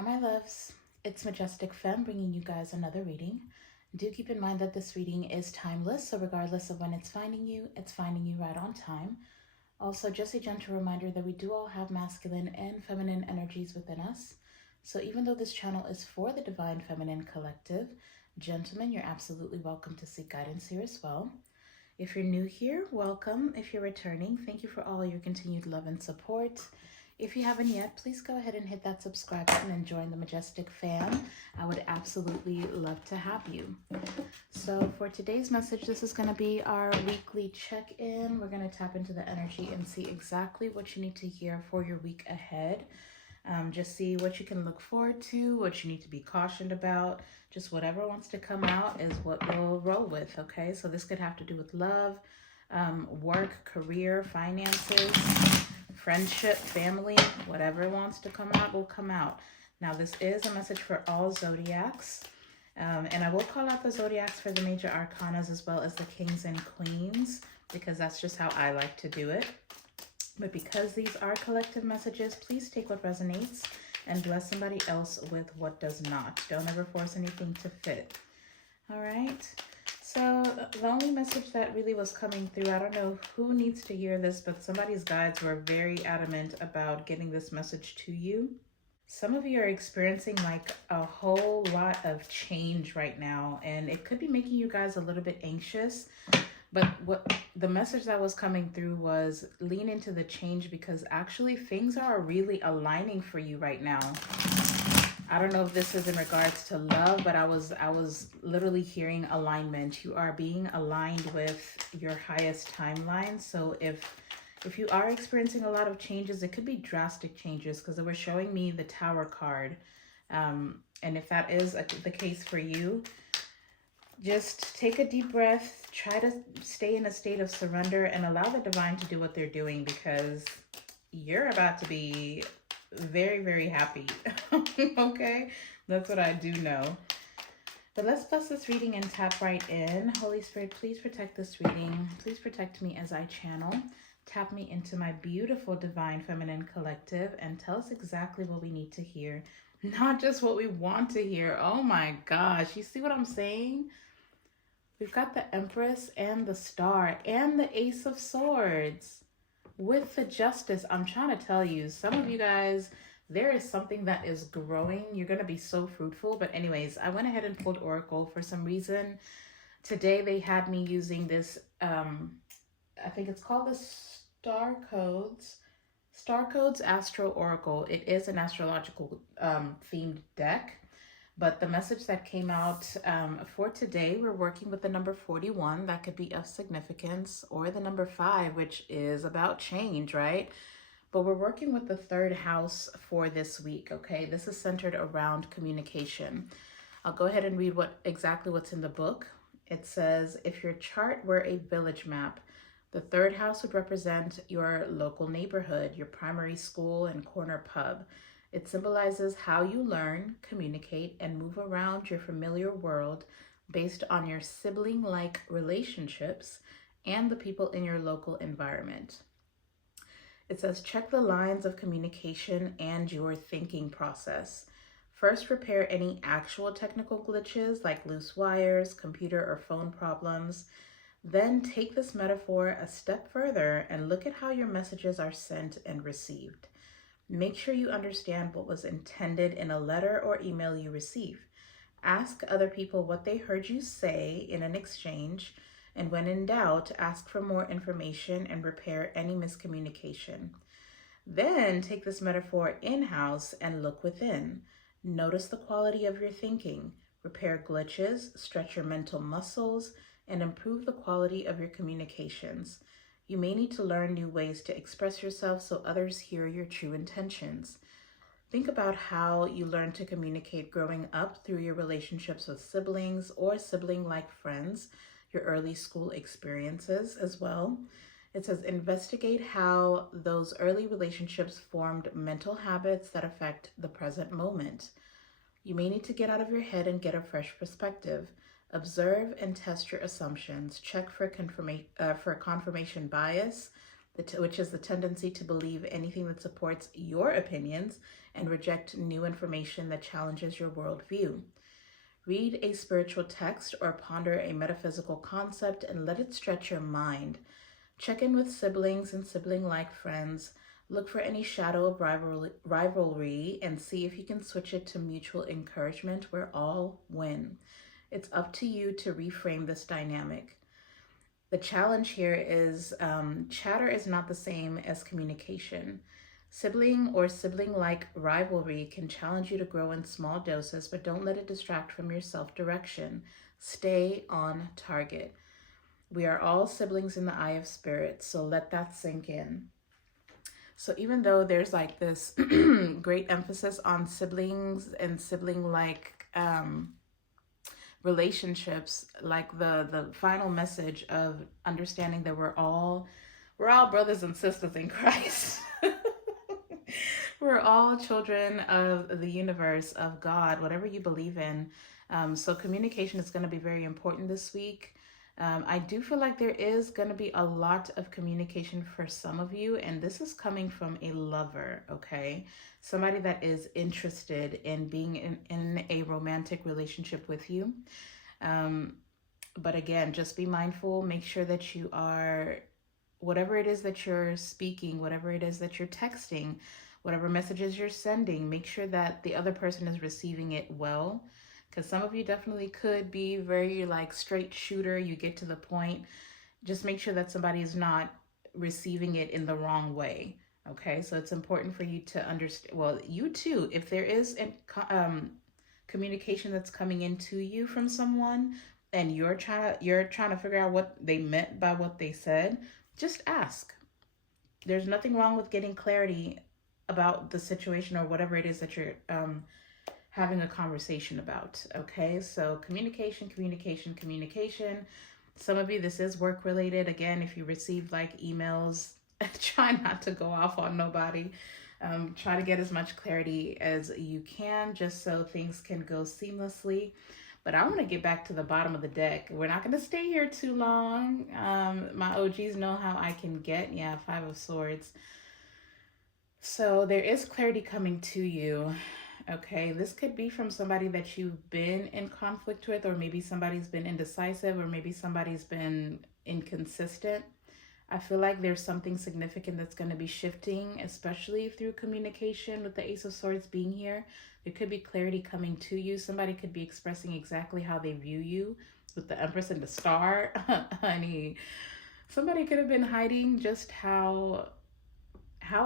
Hi, my loves. It's Majestic Femme bringing you guys another reading. Do keep in mind that this reading is timeless, so regardless of when it's finding you right on time. Also, just a gentle reminder that we do all have masculine and feminine energies within us. So even though this channel is for the Divine Feminine Collective, gentlemen, you're absolutely welcome to seek guidance here as well. If you're new here, welcome. If you're returning, thank you for all your continued love and support. If you haven't yet, please go ahead and hit that subscribe button and join the Majestic fam. I would absolutely love to have you. So for today's message, this is going to be our weekly check-in. We're going to tap into the energy and see exactly what you need to hear for your week ahead. Just see what you can look forward to, what you need to be cautioned about. Just whatever wants to come out is what we'll roll with, okay? So this could have to do with love, work, career, finances, friendship, family, whatever wants to come out will come out. Now, this is a message for all zodiacs. And I will call out the zodiacs for the major arcanas as well as the kings and queens, because that's just how I like to do it. But because these are collective messages, please take what resonates and bless somebody else with what does not. Don't ever force anything to fit. All right. So the only message that really was coming through, I don't know who needs to hear this, but somebody's guides were very adamant about getting this message to you. Some of you are experiencing like a whole lot of change right now, and it could be making you guys a little bit anxious. But what the message that was coming through was lean into the change, because actually things are really aligning for you right now. I don't know if this is in regards to love, but I was literally hearing alignment. You are being aligned with your highest timeline. So if you are experiencing a lot of changes, it could be drastic changes, because they were showing me the Tower card. And if that is the case for you, just take a deep breath, try to stay in a state of surrender and allow the divine to do what they're doing, because you're about to be very, very happy. Okay, that's what I do know. But let's bless this reading and tap right in. Holy Spirit, please protect this reading. Please protect me as I channel. Tap me into my beautiful Divine Feminine Collective and tell us exactly what we need to hear. Not just what we want to hear. Oh my gosh, you see what I'm saying? We've got the Empress and the Star and the Ace of Swords with the Justice. I'm trying to tell you, some of you guys, there is something that is growing. You're going to be so fruitful. But anyways, I went ahead and pulled Oracle for some reason. Today they had me using this, I think it's called the Star Codes Astro Oracle. It is an astrological themed deck. But the message that came out for today, we're working with the number 41. That could be of significance, or the number 5, which is about change, right? But we're working with the 3rd house for this week, okay? This is centered around communication. I'll go ahead and read exactly what's in the book. It says, if your chart were a village map, the 3rd house would represent your local neighborhood, your primary school and corner pub. It symbolizes how you learn, communicate, and move around your familiar world based on your sibling-like relationships and the people in your local environment. It says, check the lines of communication and your thinking process. First, repair any actual technical glitches like loose wires, computer or phone problems. Then take this metaphor a step further and look at how your messages are sent and received. Make sure you understand what was intended in a letter or email you receive. Ask other people what they heard you say in an exchange, and when in doubt, ask for more information and repair any miscommunication. Then take this metaphor in-house and look within. Notice the quality of your thinking, repair glitches, stretch your mental muscles, and improve the quality of your communications. You may need to learn new ways to express yourself so others hear your true intentions. Think about how you learned to communicate growing up through your relationships with siblings or sibling-like friends, your early school experiences as well. It says, investigate how those early relationships formed mental habits that affect the present moment. You may need to get out of your head and get a fresh perspective. Observe and test your assumptions. Check for confirmation bias. which is the tendency to believe anything that supports your opinions and reject new information that challenges your worldview. Read a spiritual text or ponder a metaphysical concept and let it stretch your mind. Check in with siblings and sibling-like friends. Look for any shadow of rivalry and see if you can switch it to mutual encouragement where all win. It's up to you to reframe this dynamic. The challenge here is chatter is not the same as communication. Sibling or sibling-like rivalry can challenge you to grow in small doses, but don't let it distract from your self-direction. Stay on target. We are all siblings in the eye of spirit, so let that sink in. So even though there's like this great emphasis on siblings and sibling-like relationships, like the final message of understanding that we're all brothers and sisters in Christ. We're all children of the universe, of God, whatever you believe in. So communication is going to be very important this week. I do feel like there is going to be a lot of communication for some of you, and this is coming from a lover, okay? Somebody that is interested in being in a romantic relationship with you. But again, just be mindful. Make sure that you are, whatever it is that you're speaking, whatever it is that you're texting, whatever messages you're sending, make sure that the other person is receiving it well. Because some of you definitely could be very like straight shooter. You get to the point. Just make sure that somebody is not receiving it in the wrong way. Okay, so it's important for you to understand. Well, you too, if there is communication that's coming into you from someone, and you're trying to figure out what they meant by what they said, just ask. There's nothing wrong with getting clarity about the situation or whatever it is that you're having a conversation about. Okay, so communication. Some of you, this is work related. Again, if you receive like emails, try not to go off on nobody. Try to get as much clarity as you can, just so things can go seamlessly. But I want to get back to the bottom of the deck. We're not going to stay here too long. My OGs know how I can get. Yeah, 5 of Swords. So there is clarity coming to you. Okay, this could be from somebody that you've been in conflict with, or maybe somebody's been indecisive, or maybe somebody's been inconsistent. I feel like there's something significant that's going to be shifting, especially through communication with the Ace of Swords being here. There could be clarity coming to you. Somebody could be expressing exactly how they view you with the Empress and the Star. Honey, somebody could have been hiding just how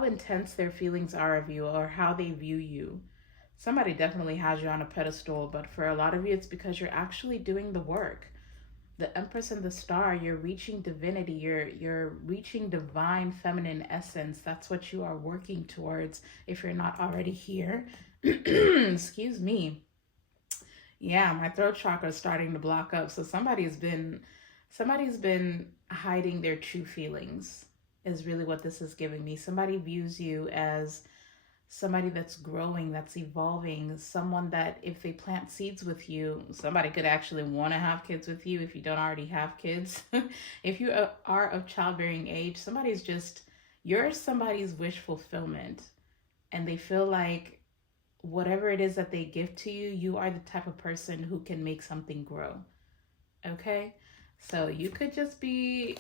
intense their feelings are of you or how they view you. Somebody definitely has you on a pedestal, but for a lot of you, it's because you're actually doing the work. The Empress and the Star, you're reaching divinity. You're reaching divine feminine essence. That's what you are working towards if you're not already here. Excuse me. Yeah, my throat chakra is starting to block up. So somebody's been hiding their true feelings is really what this is giving me. Somebody views you as somebody that's growing, that's evolving, someone that if they plant seeds with you, somebody could actually want to have kids with you if you don't already have kids. If you are of childbearing age, you're somebody's wish fulfillment, and they feel like whatever it is that they give to you, you are the type of person who can make something grow. Okay? So you could just be,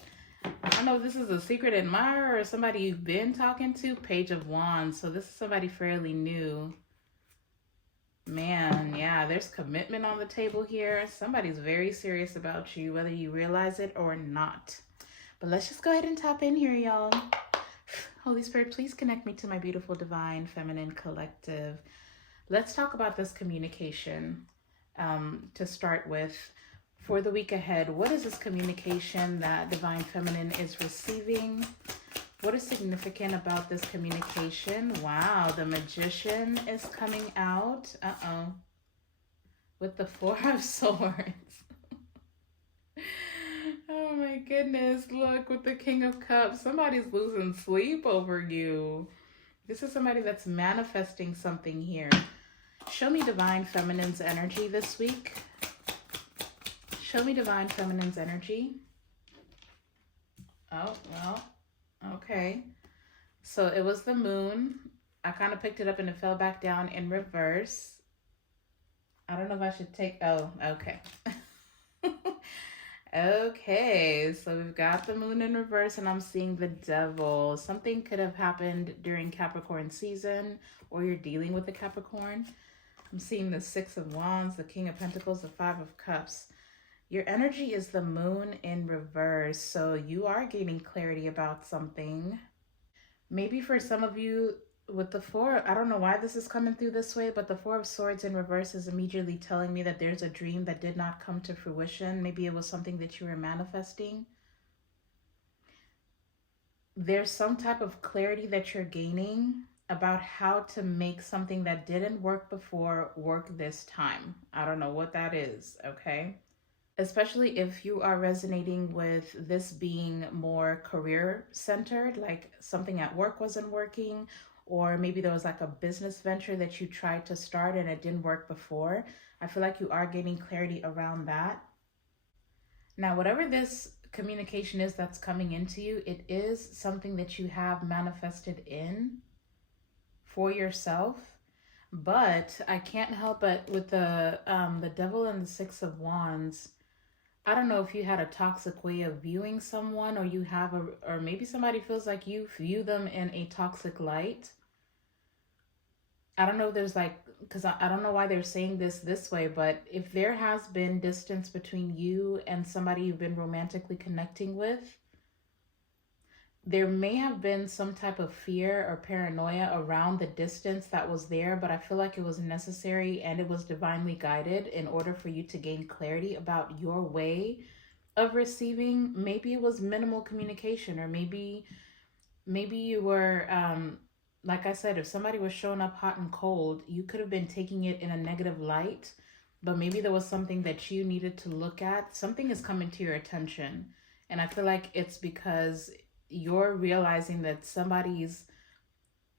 I don't know if this is a secret admirer or somebody you've been talking to. Page of Wands. So this is somebody fairly new. Man, yeah, there's commitment on the table here. Somebody's very serious about you, whether you realize it or not. But let's just go ahead and tap in here, y'all. Holy Spirit, please connect me to my beautiful, divine, feminine collective. Let's talk about this communication to start with. For the week ahead, what is this communication that Divine Feminine is receiving? What is significant about this communication? Wow, the Magician is coming out. With the 4 of Swords. Oh my goodness, look, with the King of Cups. Somebody's losing sleep over you. This is somebody that's manifesting something here. Show me Divine Feminine's energy this week. Show me Divine Feminine's energy. Oh, well, Okay. So it was the moon. I kind of picked it up and it fell back down in reverse. I don't know if I should take, oh, okay. Okay, so we've got the moon in reverse and I'm seeing the devil. Something could have happened during Capricorn season, or you're dealing with the Capricorn. I'm seeing the Six of Wands, the King of Pentacles, the Five of Cups. Your energy is the moon in reverse, so you are gaining clarity about something. Maybe for some of you with the four, I don't know why this is coming through this way, but the Four of Swords in reverse is immediately telling me that there's a dream that did not come to fruition. Maybe it was something that you were manifesting. There's some type of clarity that you're gaining about how to make something that didn't work before work this time. I don't know what that is, okay? Especially if you are resonating with this being more career centered, like something at work wasn't working, or maybe there was like a business venture that you tried to start and it didn't work before. I feel like you are gaining clarity around that. Now, whatever this communication is that's coming into you, it is something that you have manifested in for yourself. But I can't help but with the devil and the Six of Wands, I don't know if you had a toxic way of viewing someone, or you have or maybe somebody feels like you view them in a toxic light. I don't know if there's like, because I don't know why they're saying this way, but if there has been distance between you and somebody you've been romantically connecting with, there may have been some type of fear or paranoia around the distance that was there, but I feel like it was necessary and it was divinely guided in order for you to gain clarity about your way of receiving. Maybe it was minimal communication, or maybe you were like I said, if somebody was showing up hot and cold, you could have been taking it in a negative light, but maybe there was something that you needed to look at. Something is coming to your attention, and I feel like it's because you're realizing that somebody's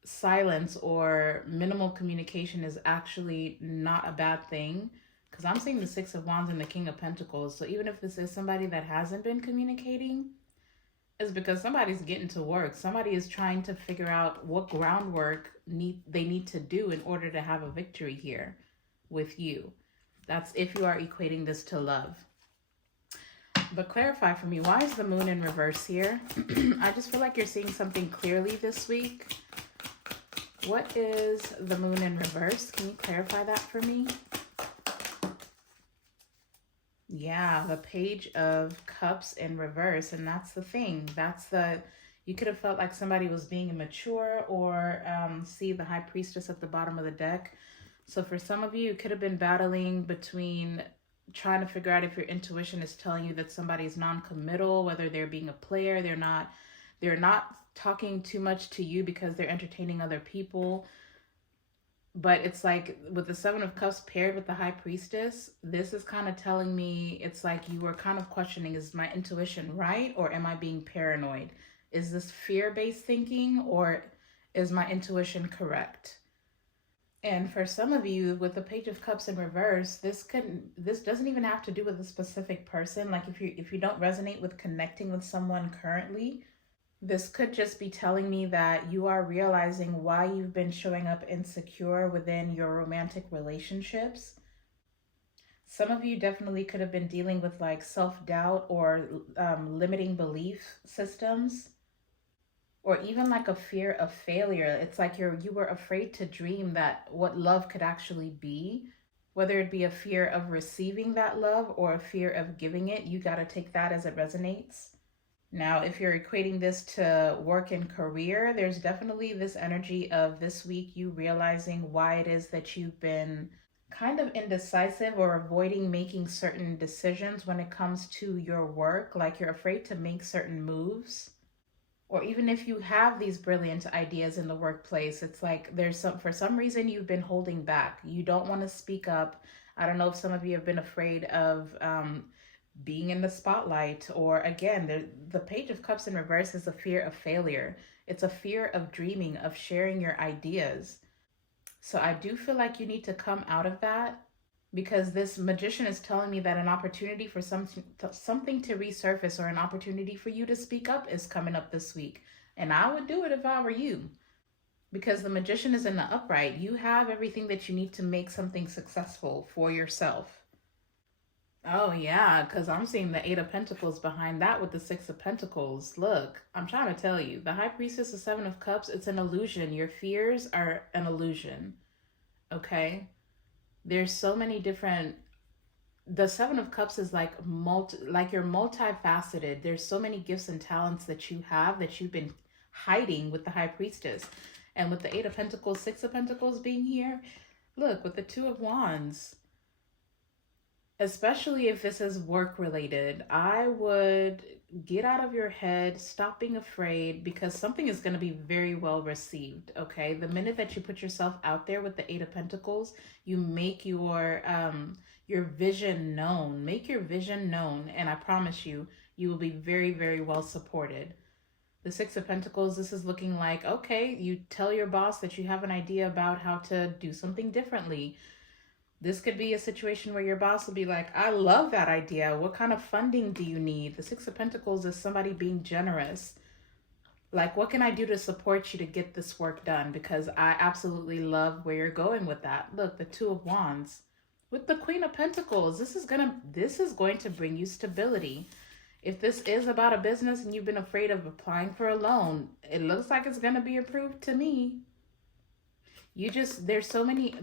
silence or minimal communication is actually not a bad thing. Because I'm seeing the Six of Wands and the King of Pentacles. So even if this is somebody that hasn't been communicating, it's because somebody's getting to work. Somebody is trying to figure out what groundwork they need to do in order to have a victory here with you. That's if you are equating this to love. But clarify for me, why is the moon in reverse here? I just feel like you're seeing something clearly this week. What is the moon in reverse? Can you clarify that for me? Yeah, the Page of Cups in reverse. And that's the thing. You could have felt like somebody was being immature, or see the High Priestess at the bottom of the deck. So for some of you, you could have been battling between trying to figure out if your intuition is telling you that somebody's non-committal, whether they're being a player, they're not talking too much to you because they're entertaining other people. But it's like with the Seven of Cups paired with the High Priestess, this is kind of telling me, it's like you were kind of questioning, is my intuition right, or am I being paranoid? Is this fear-based thinking, or is my intuition correct? And for some of you with the Page of Cups in reverse, this doesn't even have to do with a specific person. Like if you don't resonate with connecting with someone currently, this could just be telling me that you are realizing why you've been showing up insecure within your romantic relationships. Some of you definitely could have been dealing with like self-doubt or limiting belief systems, or even like a fear of failure. It's like you were afraid to dream that what love could actually be, whether it be a fear of receiving that love or a fear of giving it. You got to take that as it resonates. Now, if you're equating this to work and career, there's definitely this energy of this week you realizing why it is that you've been kind of indecisive or avoiding making certain decisions when it comes to your work. Like you're afraid to make certain moves. Or even if you have these brilliant ideas in the workplace, it's like for some reason you've been holding back. You don't want to speak up. I don't know if some of you have been afraid of being in the spotlight, or again, the Page of Cups in reverse is a fear of failure. It's a fear of dreaming, of sharing your ideas. So I do feel like you need to come out of that, because this Magician is telling me that an opportunity for something to resurface, or an opportunity for you to speak up, is coming up this week. And I would do it if I were you. Because the Magician is in the upright. You have everything that you need to make something successful for yourself. Oh, yeah, because I'm seeing the Eight of Pentacles behind that with the Six of Pentacles. Look, I'm trying to tell you. The High Priestess, the Seven of Cups, it's an illusion. Your fears are an illusion. Okay? There's so many different... The Seven of Cups is like you're multifaceted. There's so many gifts and talents that you have that you've been hiding with the High Priestess. And with the Eight of Pentacles, Six of Pentacles being here, look, with the Two of Wands, especially if this is work related, I would get out of your head, stop being afraid, because something is going to be very well received. Okay, the minute that you put yourself out there with the Eight of Pentacles, you make your vision known. Make your vision known, and I promise you, you will be very, very well supported. The Six of Pentacles, this is looking like, okay, you tell your boss that you have an idea about how to do something differently. This could be a situation where your boss will be like, I love that idea. What kind of funding do you need? The Six of Pentacles is somebody being generous. Like, what can I do to support you to get this work done? Because I absolutely love where you're going with that. Look, the Two of Wands. With the Queen of Pentacles, this is going to bring you stability. If this is about a business and you've been afraid of applying for a loan, it looks like it's going to be approved to me. There's so many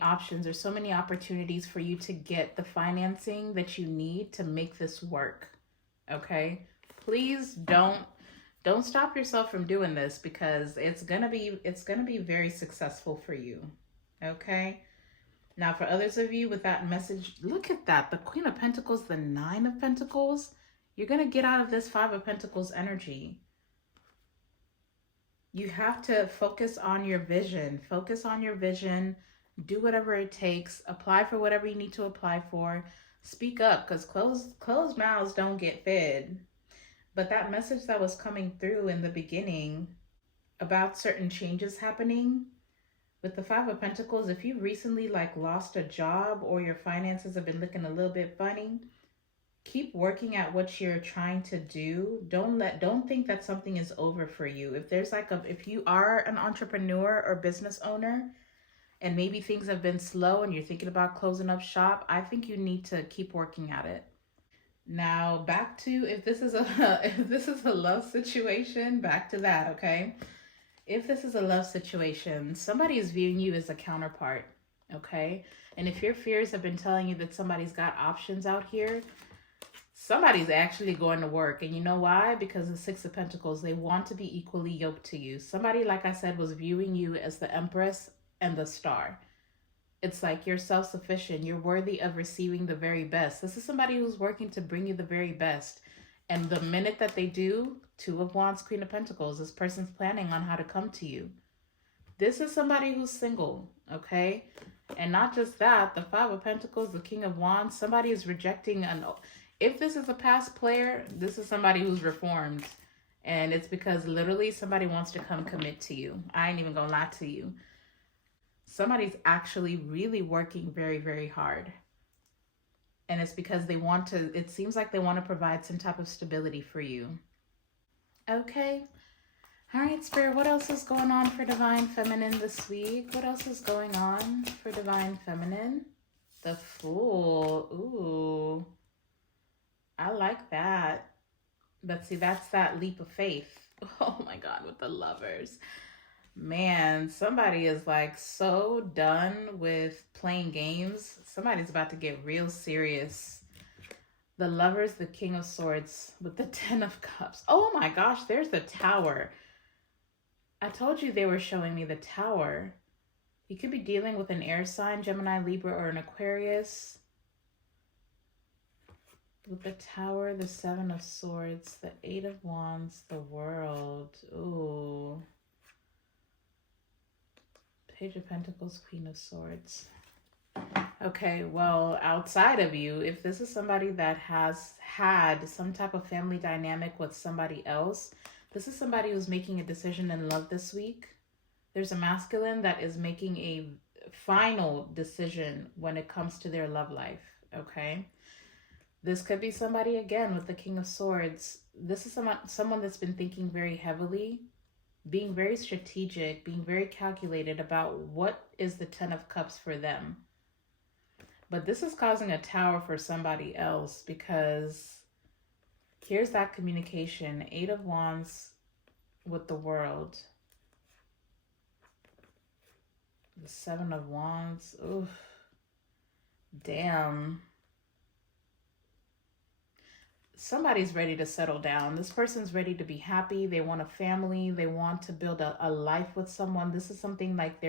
options. There's so many opportunities for you to get the financing that you need to make this work. Okay? Please don't stop yourself from doing this, because it's going to be very successful for you. Okay? Now, for others of you with that message, look at that. The Queen of Pentacles, the Nine of Pentacles. You're going to get out of this Five of Pentacles energy. You have to focus on your vision. Focus on your vision. Do whatever it takes. Apply for whatever you need to apply for. Speak up, because closed mouths don't get fed. But that message that was coming through in the beginning about certain changes happening, with the Five of Pentacles, if you recently lost a job or your finances have been looking a little bit funny, keep working at what you're trying to do. Don't think that something is over for you. If there's if you are an entrepreneur or business owner and maybe things have been slow and you're thinking about closing up shop, I think you need to keep working at it. Now, back to if this is a love situation, back to that, okay? If this is a love situation, somebody is viewing you as a counterpart, okay? And if your fears have been telling you that somebody's got options out here, somebody's actually going to work. And you know why? Because the Six of Pentacles, they want to be equally yoked to you. Somebody, like I said, was viewing you as the Empress and the Star. It's like you're self-sufficient. You're worthy of receiving the very best. This is somebody who's working to bring you the very best. And the minute that they do, Two of Wands, Queen of Pentacles, this person's planning on how to come to you. This is somebody who's single, okay? And not just that, the Five of Pentacles, the King of Wands, somebody is rejecting if this is a past player, this is somebody who's reformed. And it's because literally somebody wants to come commit to you. I ain't even gonna lie to you. Somebody's actually really working very, very hard. And it's because it seems like they want to provide some type of stability for you. Okay. All right, Spirit, what else is going on for Divine Feminine this week? What else is going on for Divine Feminine? The Fool. Ooh. I like that. But see, that's that leap of faith. Oh my God, with the Lovers. Man, somebody is so done with playing games. Somebody's about to get real serious. The Lovers, the King of Swords with the Ten of Cups. Oh my gosh, there's the Tower. I told you they were showing me the Tower. You could be dealing with an air sign, Gemini, Libra, or an Aquarius. With the Tower, the Seven of Swords, the Eight of Wands, the World. Ooh. Page of Pentacles, Queen of Swords. Okay, well, outside of you, if this is somebody that has had some type of family dynamic with somebody else, this is somebody who's making a decision in love this week. There's a masculine that is making a final decision when it comes to their love life, okay? This could be somebody again with the King of Swords. This is someone that's been thinking very heavily, being very strategic, being very calculated about what is the Ten of Cups for them. But this is causing a tower for somebody else, because here's that communication. Eight of Wands with the World. The Seven of Wands. Oof. Damn. Somebody's ready to settle down. This person's ready to be happy. They want a family. They want to build a life with someone. This is something like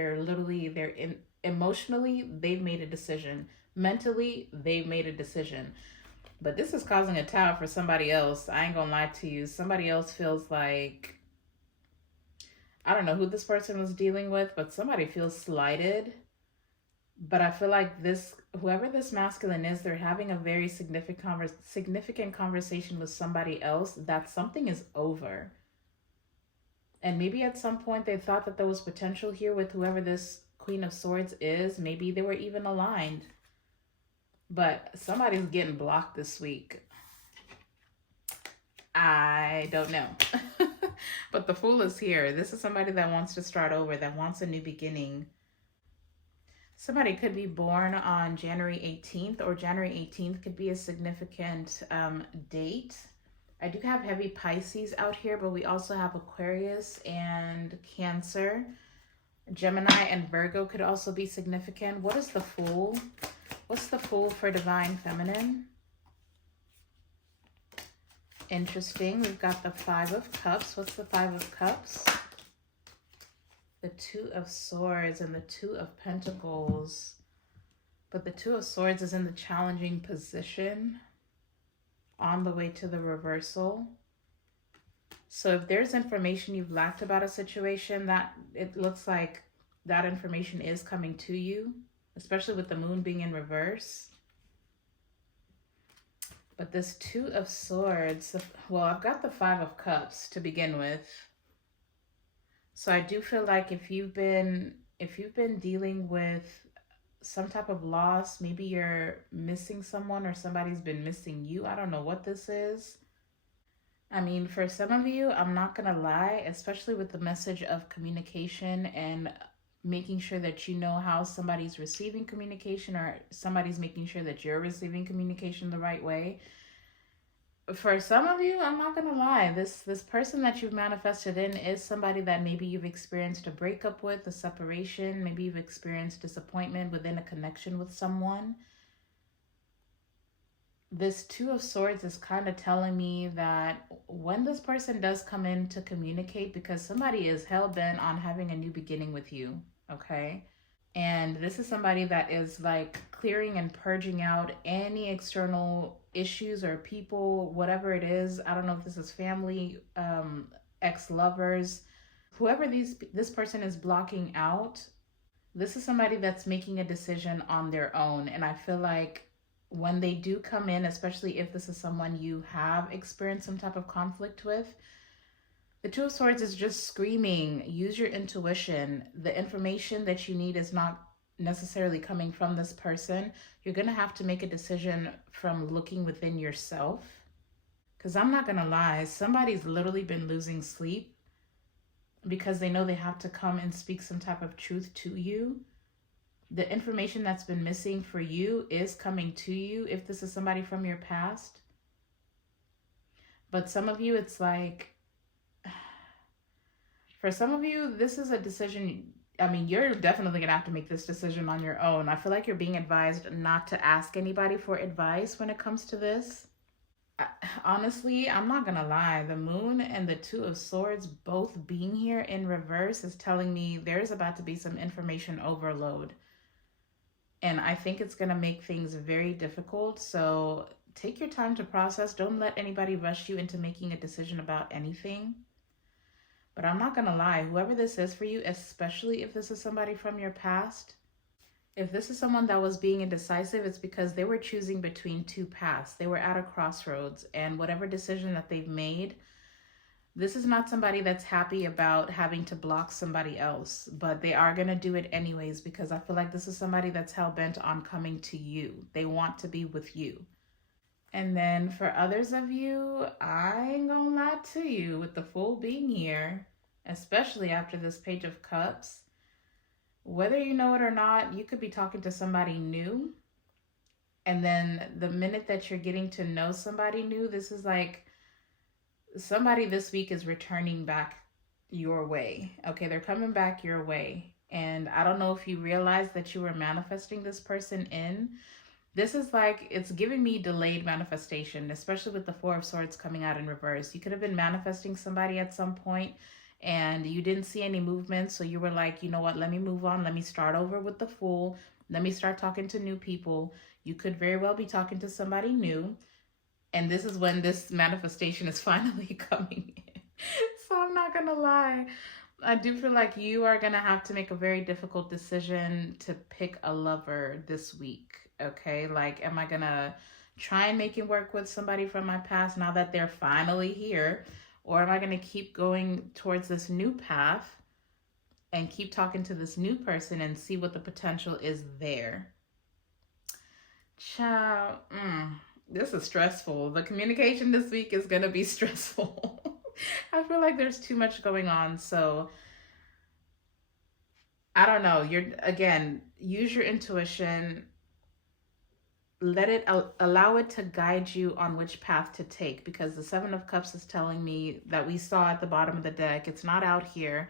emotionally, they've made a decision. Mentally, they've made a decision. But this is causing a tower for somebody else. I ain't gonna lie to you. Somebody else feels like, I don't know who this person was dealing with, but somebody feels slighted. But I feel like whoever this masculine is, they're having a very significant conversation with somebody else that something is over. And maybe at some point they thought that there was potential here with whoever this Queen of Swords is. Maybe they were even aligned. But somebody's getting blocked this week. I don't know. But the Fool is here. This is somebody that wants to start over, that wants a new beginning. Somebody could be born on January 18th, or January 18th could be a significant date. I do have heavy Pisces out here, but we also have Aquarius and Cancer. Gemini and Virgo could also be significant. What is the Fool? What's the Fool for Divine Feminine? Interesting. We've got the Five of Cups. What's the Five of Cups? The Two of Swords and the Two of Pentacles. But the Two of Swords is in the challenging position on the way to the reversal. So if there's information you've lacked about a situation, that it looks like that information is coming to you, especially with the Moon being in reverse. But this Two of Swords, well, I've got the Five of Cups to begin with. So I do feel like if you've been dealing with some type of loss, maybe you're missing someone or somebody's been missing you. I don't know what this is. I mean, for some of you, I'm not going to lie, especially with the message of communication and making sure that you know how somebody's receiving communication, or somebody's making sure that you're receiving communication the right way. For some of you, I'm not gonna lie, this person that you've manifested in is somebody that maybe you've experienced a breakup with, a separation, maybe you've experienced disappointment within a connection with someone. This Two of Swords is kind of telling me that when this person does come in to communicate, because somebody is hell-bent on having a new beginning with you, okay? And this is somebody that is like clearing and purging out any external issues or people, whatever it is. I don't know if this is family, ex-lovers, whoever this person is blocking out. This is somebody that's making a decision on their own. And I feel like when they do come in, especially if this is someone you have experienced some type of conflict with, the Two of Swords is just screaming, use your intuition. The information that you need is not necessarily coming from this person. You're going to have to make a decision from looking within yourself. Because I'm not going to lie, somebody's literally been losing sleep because they know they have to come and speak some type of truth to you. The information that's been missing for you is coming to you if this is somebody from your past. But some of you, it's like, for some of you, this is a decision. I mean, you're definitely going to have to make this decision on your own. I feel like you're being advised not to ask anybody for advice when it comes to this. Honestly, I'm not going to lie. The Moon and the Two of Swords both being here in reverse is telling me there's about to be some information overload. And I think it's going to make things very difficult. So take your time to process. Don't let anybody rush you into making a decision about anything. But I'm not going to lie, whoever this is for you, especially if this is somebody from your past, if this is someone that was being indecisive, it's because they were choosing between two paths. They were at a crossroads, and whatever decision that they've made, this is not somebody that's happy about having to block somebody else, but they are going to do it anyways, because I feel like this is somebody that's hell-bent on coming to you. They want to be with you. And then for others of you, I ain't gonna lie to you, with the Fool being here, especially after this Page of Cups, whether you know it or not, you could be talking to somebody new. And then the minute that you're getting to know somebody new, this is like somebody this week is returning back your way. Okay, they're coming back your way. And I don't know if you realize that you were manifesting this person in. This is like, it's giving me delayed manifestation, especially with the Four of Swords coming out in reverse. You could have been manifesting somebody at some point and you didn't see any movement. So you were like, you know what, let me move on. Let me start over with the Fool. Let me start talking to new people. You could very well be talking to somebody new. And this is when this manifestation is finally coming in. So I'm not going to lie. I do feel like you are going to have to make a very difficult decision to pick a lover this week. Okay, like, am I going to try and make it work with somebody from my past now that they're finally here? Or am I going to keep going towards this new path and keep talking to this new person and see what the potential is there? Child, this is stressful. The communication this week is going to be stressful. I feel like there's too much going on. So I don't know. Again, use your intuition. Let it allow it to guide you on which path to take, because the Seven of Cups is telling me that we saw at the bottom of the deck. It's not out here,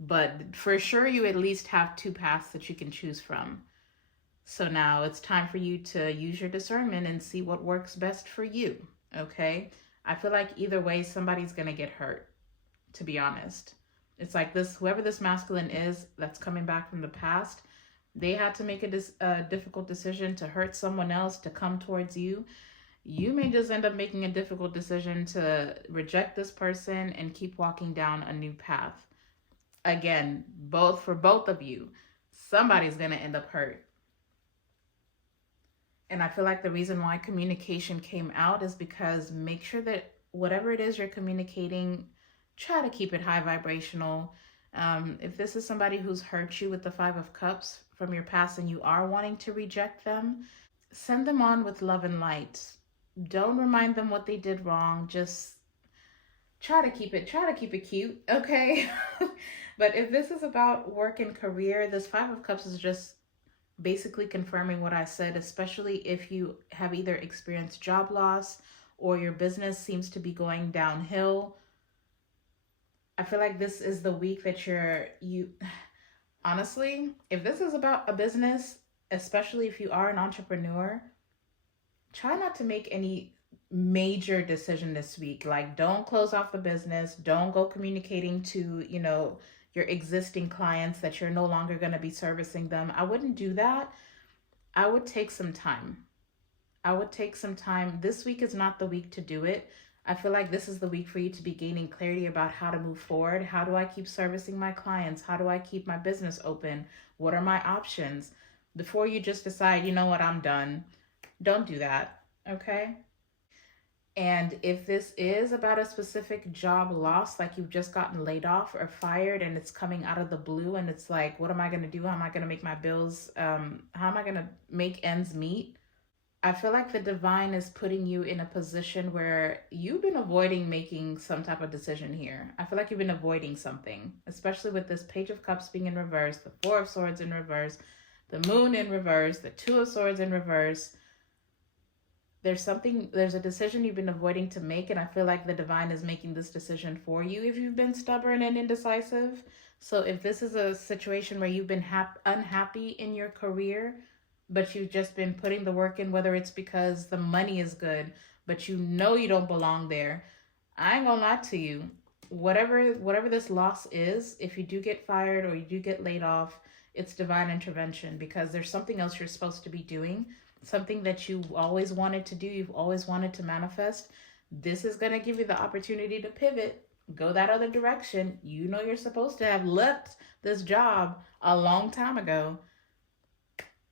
but for sure you at least have two paths that you can choose from. So now it's time for you to use your discernment and see what works best for you, okay? I feel like either way, somebody's going to get hurt, to be honest. It's like this, whoever this masculine is that's coming back from the past, they had to make a difficult decision to hurt someone else to come towards you. You may just end up making a difficult decision to reject this person and keep walking down a new path. Again, for both of you, somebody's going to end up hurt. And I feel like the reason why communication came out is because make sure that whatever it is you're communicating, try to keep it high vibrational. If this is somebody who's hurt you with the Five of Cups from your past and you are wanting to reject them, send them on with love and light. Don't remind them what they did wrong. Just try to keep it cute, okay? But if this is about work and career, this Five of Cups is just basically confirming what I said, especially if you have either experienced job loss or your business seems to be going downhill. I feel like this is the week that honestly, if this is about a business, especially if you are an entrepreneur, try not to make any major decision this week. Like, don't close off the business. Don't go communicating to, your existing clients that you're no longer going to be servicing them. I wouldn't do that. I would take some time. This week is not the week to do it. I feel like this is the week for you to be gaining clarity about how to move forward. How do I keep servicing my clients? How do I keep my business open? What are my options? Before you just decide, you know what, I'm done. Don't do that, okay? And if this is about a specific job loss, like you've just gotten laid off or fired and it's coming out of the blue and it's like, what am I going to do? How am I going to make my bills? How am I going to make ends meet? I feel like the divine is putting you in a position where you've been avoiding making some type of decision here. I feel like you've been avoiding something, especially with this Page of Cups being in reverse, the Four of Swords in reverse, the Moon in reverse, the Two of Swords in reverse. There's a decision you've been avoiding to make, and I feel like the divine is making this decision for you if you've been stubborn and indecisive. So if this is a situation where you've been unhappy in your career, but you've just been putting the work in, whether it's because the money is good, but you know you don't belong there, I ain't gonna lie to you. Whatever this loss is, if you do get fired or you do get laid off, it's divine intervention, because there's something else you're supposed to be doing, something that you always wanted to do, you've always wanted to manifest. This is going to give you the opportunity to pivot, go that other direction. You know you're supposed to have left this job a long time ago.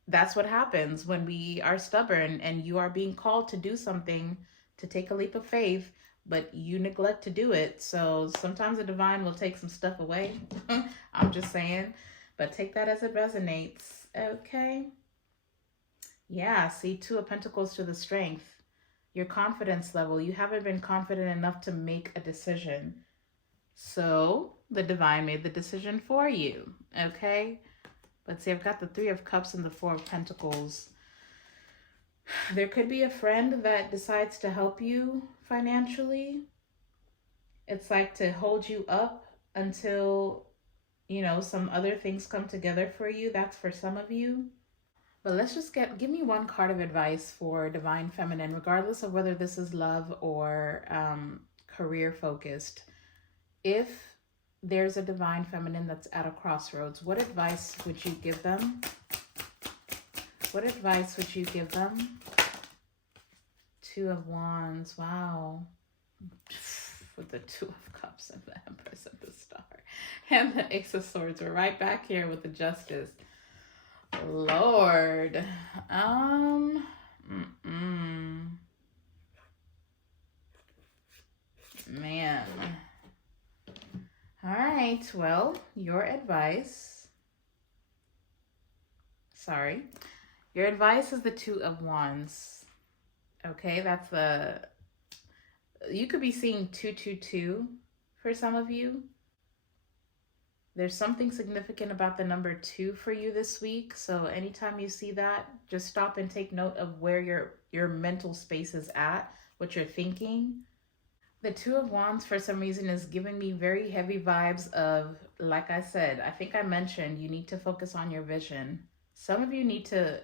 That's what happens when we are stubborn and you are being called to do something, to take a leap of faith, but you neglect to do it. So sometimes the divine will take some stuff away. I'm just saying, but take that as it resonates, okay? Yeah, see, Two of Pentacles to the Strength. your confidence level. You haven't been confident enough to make a decision. So the divine made the decision for you, okay? Let's see, I've got the Three of Cups and the Four of Pentacles. There could be a friend that decides to help you financially. It's like to hold you up until, you know, some other things come together for you. That's for some of you. But let's just give me one card of advice for Divine Feminine, regardless of whether this is love or career focused. If there's a Divine Feminine that's at a crossroads, what advice would you give them? What advice would you give them? Two of Wands, wow. With the Two of Cups and the Empress and the Star. And the Ace of Swords. We're right back here with the Justice. Lord. Man. All right, well, your advice. Sorry. Your advice is the Two of Wands. Okay, that's the... You could be seeing 222 for some of you. There's something significant about the number 2 for you this week. So anytime you see that, just stop and take note of where your mental space is at, what you're thinking. The Two of Wands, for some reason, is giving me very heavy vibes of, like I said, I think I mentioned, you need to focus on your vision. Some of you need to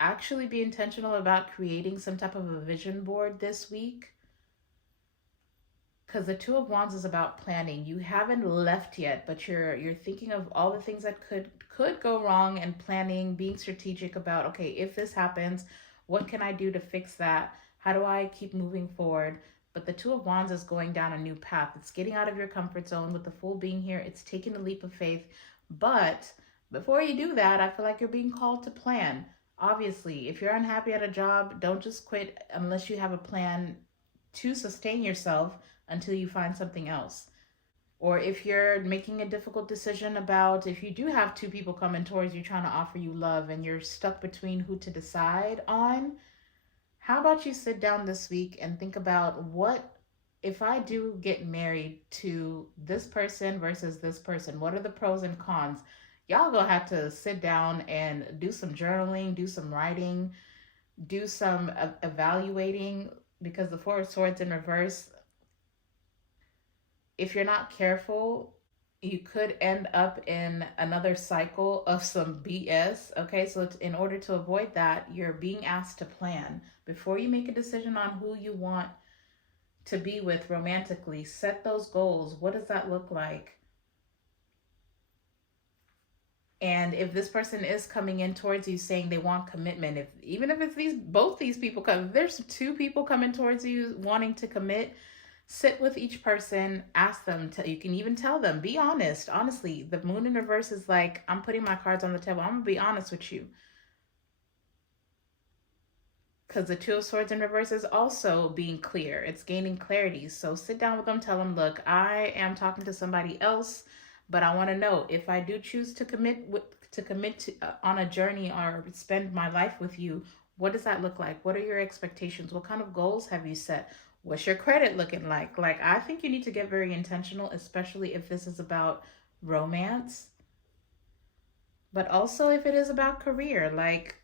actually be intentional about creating some type of a vision board this week. Because the Two of Wands is about planning. You haven't left yet, but you're thinking of all the things that could go wrong, and planning, being strategic about, okay, if this happens, what can I do to fix that? How do I keep moving forward? But the Two of Wands is going down a new path. It's getting out of your comfort zone. With the Fool being here, it's taking a leap of faith. But before you do that, I feel like you're being called to plan. Obviously, if you're unhappy at a job, don't just quit unless you have a plan to sustain yourself until you find something else. Or if you're making a difficult decision about, if you do have two people coming towards you trying to offer you love and you're stuck between who to decide on, how about you sit down this week and think about, what if I do get married to this person versus this person? What are the pros and cons? Y'all gonna have to sit down and do some journaling, do some writing, do some evaluating, because the Four of Swords in reverse, if you're not careful, you could end up in another cycle of some BS. Okay, so in order to avoid that, you're being asked to plan. Before you make a decision on who you want to be with romantically, set those goals. What does that look like? And if this person is coming in towards you saying they want commitment, even if it's both these people come, if there's two people coming towards you wanting to commit, sit with each person, ask them, you can even tell them, be honest. Honestly, the Moon in reverse is like, I'm putting my cards on the table. I'm gonna be honest with you. Because the Two of Swords in reverse is also being clear. It's gaining clarity. So sit down with them, tell them, look, I am talking to somebody else, but I want to know, if I do choose to commit on a journey or spend my life with you, what does that look like? What are your expectations? What kind of goals have you set? What's your credit looking like? Like, I think you need to get very intentional, especially if this is about romance. But also if it is about career, like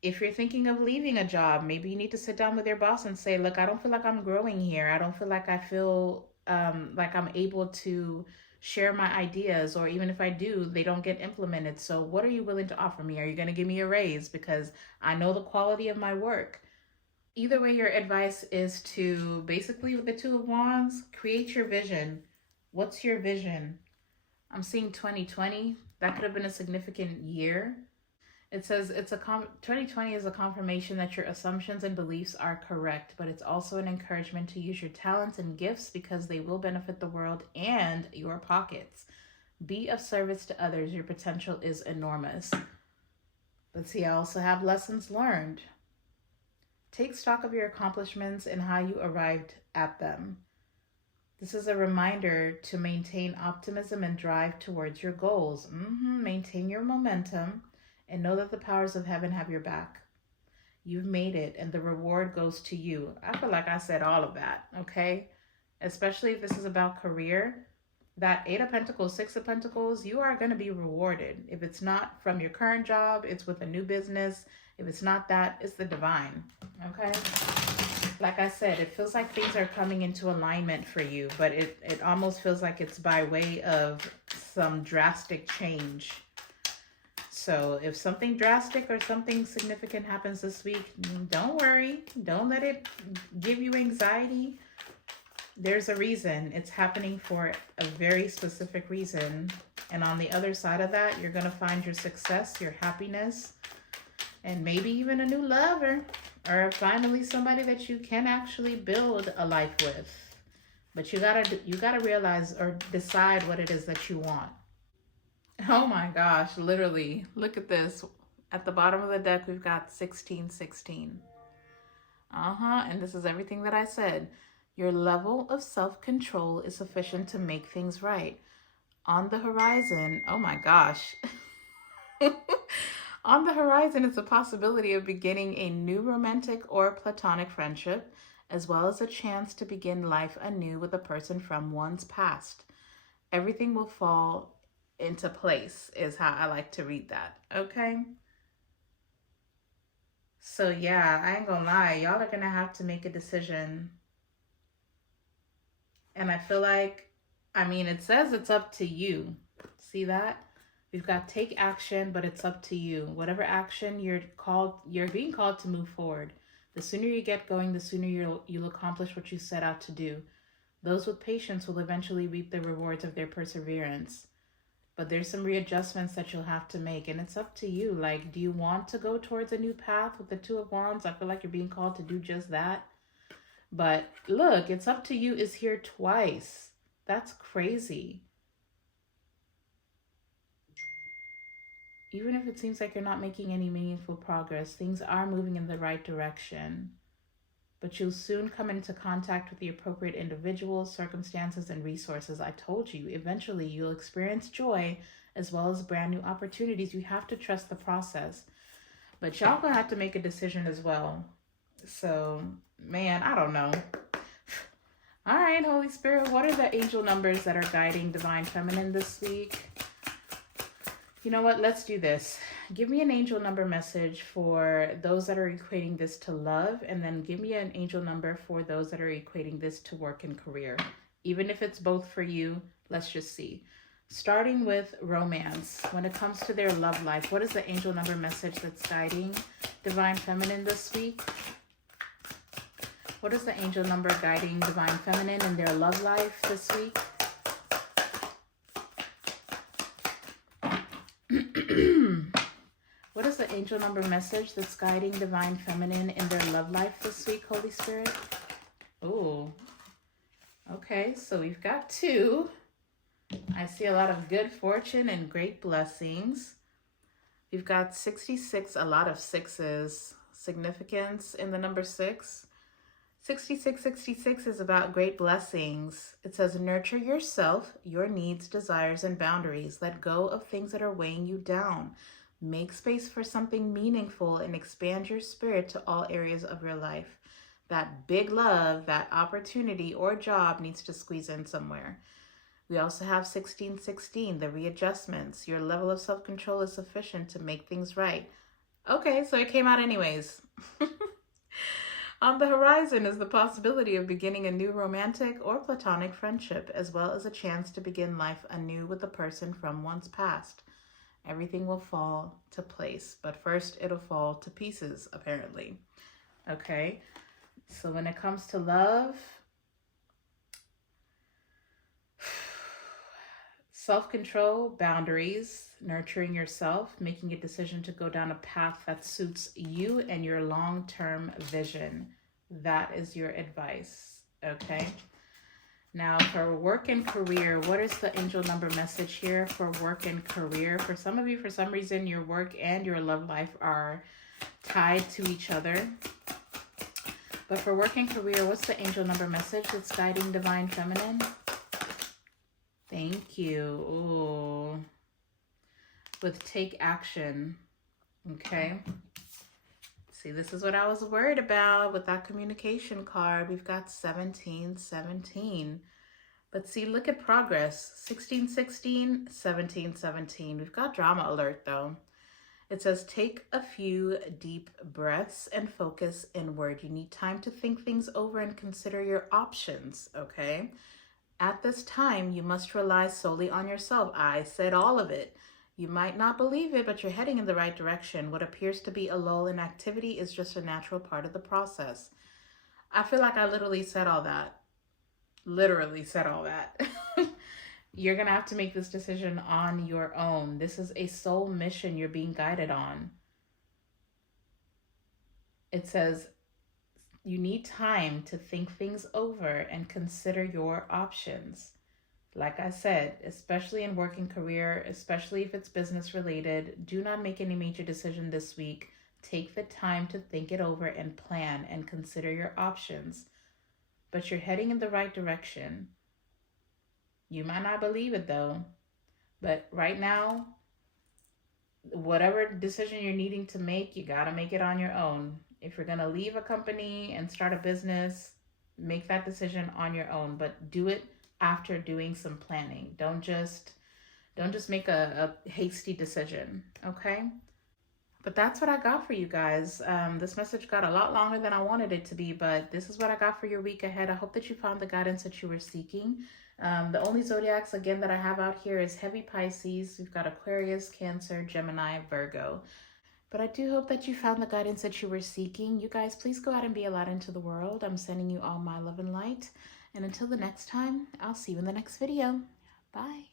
if you're thinking of leaving a job, maybe you need to sit down with your boss and say, look, I don't feel like I'm growing here. I don't feel like like I'm able to share my ideas, or even if I do, they don't get implemented. So what are you willing to offer me? Are you going to give me a raise? Because I know the quality of my work. Either way, your advice is to, basically with the Two of Wands, create your vision. What's your vision? I'm seeing 2020. That could have been a significant year. It says 2020 is a confirmation that your assumptions and beliefs are correct, but it's also an encouragement to use your talents and gifts because they will benefit the world and your pockets. Be of service to others. Your potential is enormous. Let's see, I also have lessons learned. Take stock of your accomplishments and how you arrived at them. This is a reminder to maintain optimism and drive towards your goals. Maintain your momentum and know that the powers of heaven have your back. You've made it, and the reward goes to you. I feel like I said all of that, okay? Especially if this is about career. That Eight of Pentacles, Six of Pentacles, you are going to be rewarded. If it's not from your current job, it's with a new business. If it's not that, it's the divine, okay? Like I said, it feels like things are coming into alignment for you, but it almost feels like it's by way of some drastic change. So if something drastic or something significant happens this week, don't worry. Don't let it give you anxiety. There's a reason. It's happening for a very specific reason. And on the other side of that, you're going to find your success, your happiness, and maybe even a new lover, or finally somebody that you can actually build a life with. But you gotta realize or decide what it is that you want. Oh my gosh, literally. Look at this. At the bottom of the deck, we've got 1616. And this is everything that I said. Your level of self-control is sufficient to make things right. On the horizon, oh my gosh. On the horizon is a possibility of beginning a new romantic or platonic friendship, as well as a chance to begin life anew with a person from one's past. Everything will fall into place is how I like to read that, okay? So yeah, I ain't gonna lie, y'all are gonna have to make a decision. And I feel like, I mean, it says it's up to you. See that? We've got take action, but it's up to you. Whatever action you're being called to move forward. The sooner you get going, the sooner you'll accomplish what you set out to do. Those with patience will eventually reap the rewards of their perseverance. But there's some readjustments that you'll have to make, and it's up to you. Like, do you want to go towards a new path with the Two of Wands? I feel like you're being called to do just that. But look, it's up to you is here twice. That's crazy. Even if it seems like you're not making any meaningful progress, things are moving in the right direction. But you'll soon come into contact with the appropriate individuals, circumstances, and resources. I told you, eventually you'll experience joy as well as brand new opportunities. You have to trust the process. But y'all gonna have to make a decision as well. So, man, I don't know. All right, Holy Spirit, what are the angel numbers that are guiding Divine Feminine this week? You know what? Let's do this. Give me an angel number message for those that are equating this to love, and then give me an angel number for those that are equating this to work and career. Even if it's both for you, let's just see. Starting with romance. When it comes to their love life, what is the angel number message that's guiding Divine Feminine this week? What is the angel number guiding Divine Feminine in their love life this week? What is the angel number message that's guiding Divine Feminine in their love life this week, Holy Spirit? Oh, okay, so we've got 2. I see a lot of good fortune and great blessings. We've got 66, a lot of 6s. Significance in the number 6. 6666 is about great blessings. It says, nurture yourself, your needs, desires, and boundaries. Let go of things that are weighing you down. Make space for something meaningful and expand your spirit to all areas of your life. That big love, that opportunity or job needs to squeeze in somewhere. We also have 1616, the readjustments. Your level of self-control is sufficient to make things right. Okay, so it came out anyways. On the horizon is the possibility of beginning a new romantic or platonic friendship, as well as a chance to begin life anew with a person from one's past. Everything will fall to place, but first it'll fall to pieces, apparently. Okay, so when it comes to love, self-control, boundaries, nurturing yourself, making a decision to go down a path that suits you and your long-term vision. That is your advice, okay? Now, for work and career, what is the angel number message here for work and career? For some of you, for some reason, your work and your love life are tied to each other. But for work and career, what's the angel number message that's guiding Divine Feminine? Thank you. Ooh. With take action. Okay. See, this is what I was worried about with that communication card. We've got 17, 17. But see, look at progress. 16, 16, 17, 17. We've got drama alert though. It says, take a few deep breaths and focus inward. You need time to think things over and consider your options, okay? At this time, you must rely solely on yourself. I said all of it. You might not believe it, but you're heading in the right direction. What appears to be a lull in activity is just a natural part of the process. I feel like I literally said all that. Literally said all that. You're going to have to make this decision on your own. This is a soul mission you're being guided on. It says you need time to think things over and consider your options. Like I said, especially in working career, especially if it's business related, do not make any major decision this week. Take the time to think it over and plan and consider your options. But you're heading in the right direction. You might not believe it though, but right now, whatever decision you're needing to make, you got to make it on your own. If you're going to leave a company and start a business, make that decision on your own, but do it after doing some planning. Don't just make a hasty decision, okay? But that's what I got for you guys. This message got a lot longer than I wanted it to be, but this is what I got for your week ahead. I hope that you found the guidance that you were seeking. The only zodiacs, again, that I have out here is Heavy Pisces. We've got Aquarius, Cancer, Gemini, Virgo. But I do hope that you found the guidance that you were seeking. You guys, please go out and be a light into the world. I'm sending you all my love and light. And until the next time, I'll see you in the next video. Bye.